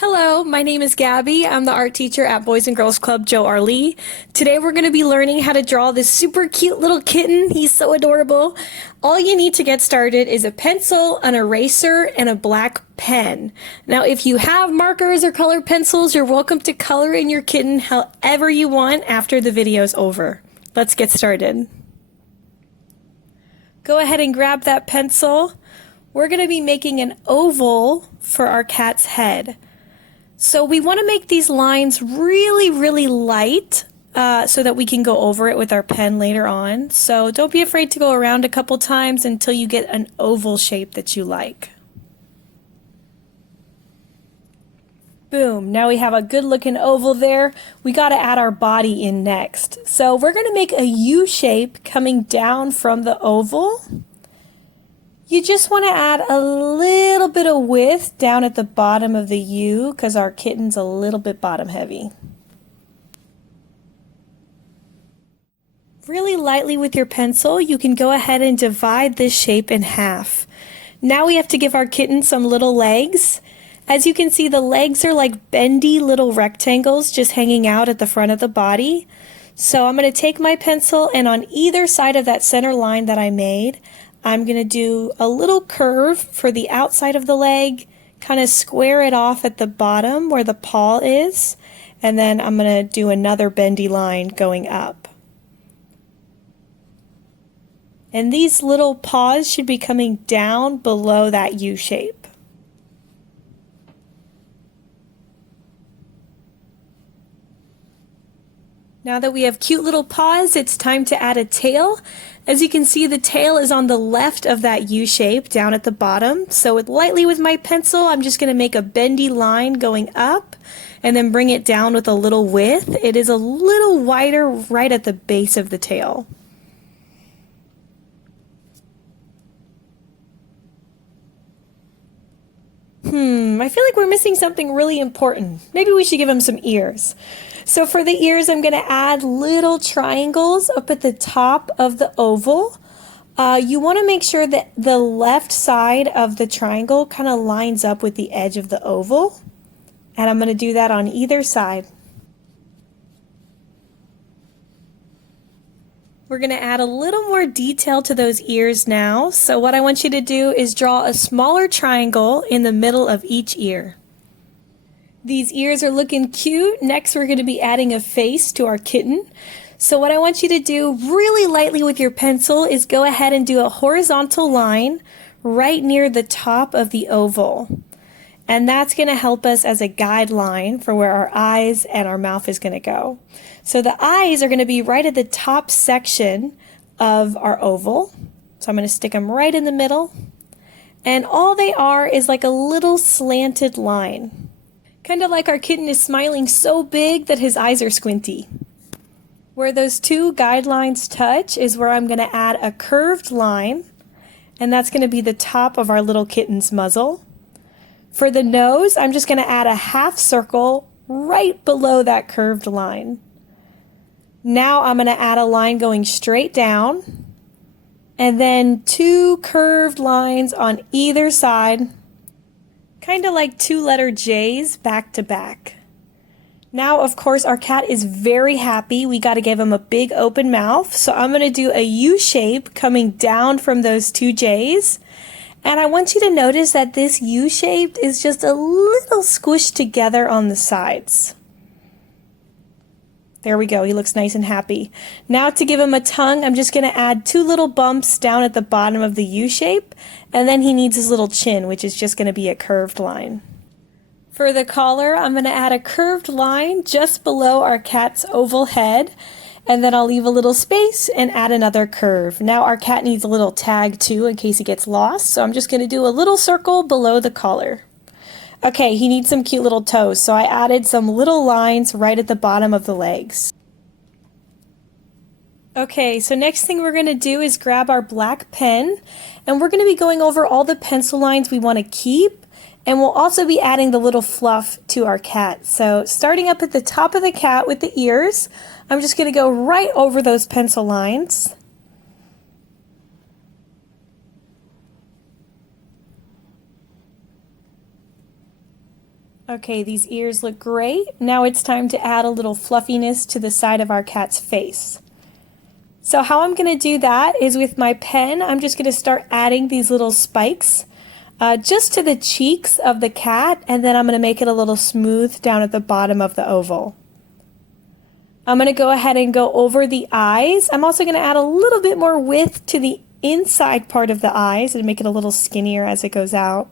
Hello, my name is Gabby. I'm the art teacher at Boys and Girls Club Joe R. Lee. Today we're going to be learning how to draw this super cute little kitten. He's so adorable. All you need to get started is a pencil, an eraser, and a black pen. Now if you have markers or colored pencils, you're welcome to color in your kitten however you want after the video's over. Let's get started. Go ahead and grab that pencil. We're going to be making an oval for our cat's head. So we want to make these lines really light so that we can go over it with our pen later on. So don't be afraid to go around a couple times until you get an oval shape that you like. Boom, now we have a good looking oval there. We got to add our body in next. So we're going to make a U shape coming down from the oval. You just want to add a little bit of width down at the bottom of the U because our kitten's a little bit bottom heavy. Really lightly with your pencil, you can go ahead and divide this shape in half. Now we have to give our kitten some little legs. As you can see, the legs are like bendy little rectangles just hanging out at the front of the body. So I'm going to take my pencil and on either side of that center line that I made, I'm going to do a little curve for the outside of the leg, kind of square it off at the bottom where the paw is, and then I'm going to do another bendy line going up. And these little paws should be coming down below that U shape. Now that we have cute little paws, it's time to add a tail. As you can see, the tail is on the left of that U shape down at the bottom. So lightly with my pencil, I'm just going to make a bendy line going up and then bring it down with a little width. It is a little wider right at the base of the tail. I feel like we're missing something really important. Maybe we should give him some ears. So for the ears, I'm going to add little triangles up at the top of the oval. You want to make sure that the left side of the triangle kind of lines up with the edge of the oval. And I'm going to do that on either side. We're going to add a little more detail to those ears now. So what I want you to do is draw a smaller triangle in the middle of each ear. These ears are looking cute. Next, we're going to be adding a face to our kitten. So what I want you to do really lightly with your pencil is go ahead and do a horizontal line right near the top of the oval. And that's going to help us as a guideline for where our eyes and our mouth is going to go. So the eyes are going to be right at the top section of our oval. So I'm going to stick them right in the middle. And all they are is like a little slanted line. Kind of like our kitten is smiling so big that his eyes are squinty. Where those two guidelines touch is where I'm going to add a curved line. And that's going to be the top of our little kitten's muzzle. For the nose, I'm just going to add a half circle right below that curved line. Now I'm going to add a line going straight down and then two curved lines on either side, kind of like two-letter J's back to back. Now, of course, our cat is very happy. We got to give him a big open mouth. So I'm going to do a U shape coming down from those two J's. And I want you to notice that this U shape is just a little squished together on the sides. There we go, he looks nice and happy. Now to give him a tongue, I'm just going to add two little bumps down at the bottom of the U shape, and then he needs his little chin, which is just going to be a curved line. For the collar, I'm going to add a curved line just below our cat's oval head, and then I'll leave a little space and add another curve. Now our cat needs a little tag too in case he gets lost, so I'm just going to do a little circle below the collar. Okay, he needs some cute little toes, so I added some little lines right at the bottom of the legs. Okay, so next thing we're going to do is grab our black pen, and we're going to be going over all the pencil lines we want to keep, and we'll also be adding the little fluff to our cat. So starting up at the top of the cat with the ears, I'm just going to go right over those pencil lines. Okay, these ears look great. Now it's time to add a little fluffiness to the side of our cat's face. So how I'm going to do that is with my pen, I'm just going to start adding these little spikes just to the cheeks of the cat, and then I'm going to make it a little smooth down at the bottom of the oval. I'm going to go ahead and go over the eyes. I'm also going to add a little bit more width to the inside part of the eyes and make it a little skinnier as it goes out.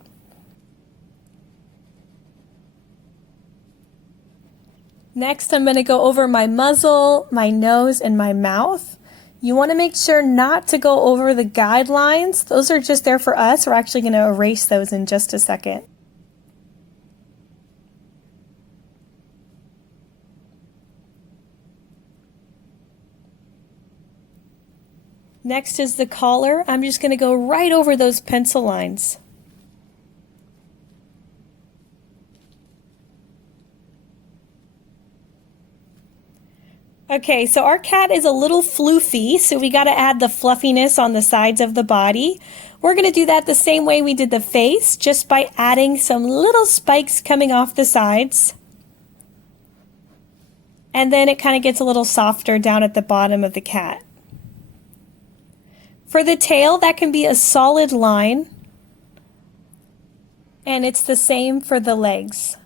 Next, I'm going to go over my muzzle, my nose, and my mouth. You want to make sure not to go over the guidelines. Those are just there for us. We're actually going to erase those in just a second. Next is the collar. I'm just going to go right over those pencil lines. Okay, so our cat is a little floofy, so we got to add the fluffiness on the sides of the body. We're going to do that the same way we did the face, just by adding some little spikes coming off the sides. And then it kind of gets a little softer down at the bottom of the cat. For the tail, that can be a solid line. And it's the same for the legs.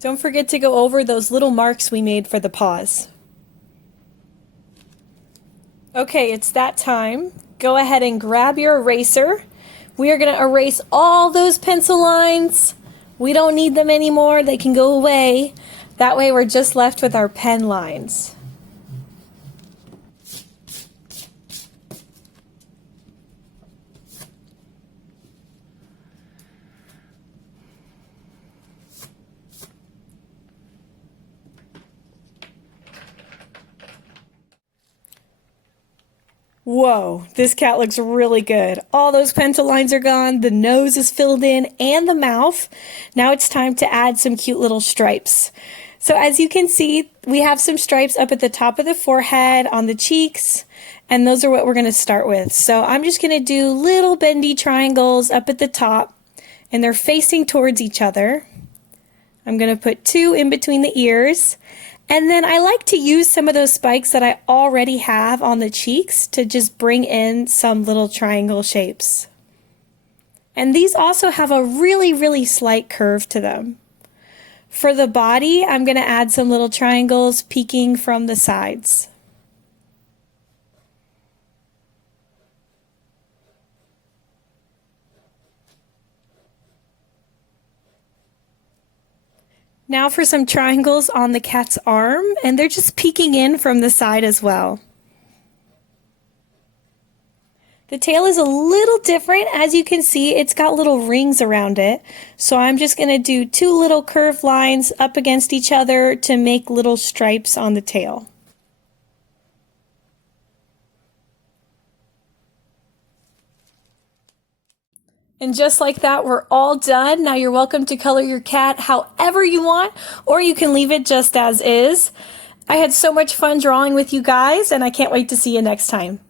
Don't forget to go over those little marks we made for the paws. Okay, it's that time. Go ahead and grab your eraser. We are going to erase all those pencil lines. We don't need them anymore. They can go away. That way we're just left with our pen lines. Whoa, this cat looks really good. All those pencil lines are gone, the nose is filled in, and the mouth. Now it's time to add some cute little stripes. So as you can see, we have some stripes up at the top of the forehead, on the cheeks, and those are what we're going to start with. So I'm just going to do little bendy triangles up at the top, and they're facing towards each other. I'm going to put 2 in between the ears. And then I like to use some of those spikes that I already have on the cheeks to just bring in some little triangle shapes. And these also have a really slight curve to them. For the body, I'm going to add some little triangles peeking from the sides. Now for some triangles on the cat's arm, and they're just peeking in from the side as well. The tail is a little different. As you can see, it's got little rings around it. So I'm just going to do 2 little curved lines up against each other to make little stripes on the tail. And just like that, we're all done. Now you're welcome to color your cat however you want, or you can leave it just as is. I had so much fun drawing with you guys, and I can't wait to see you next time.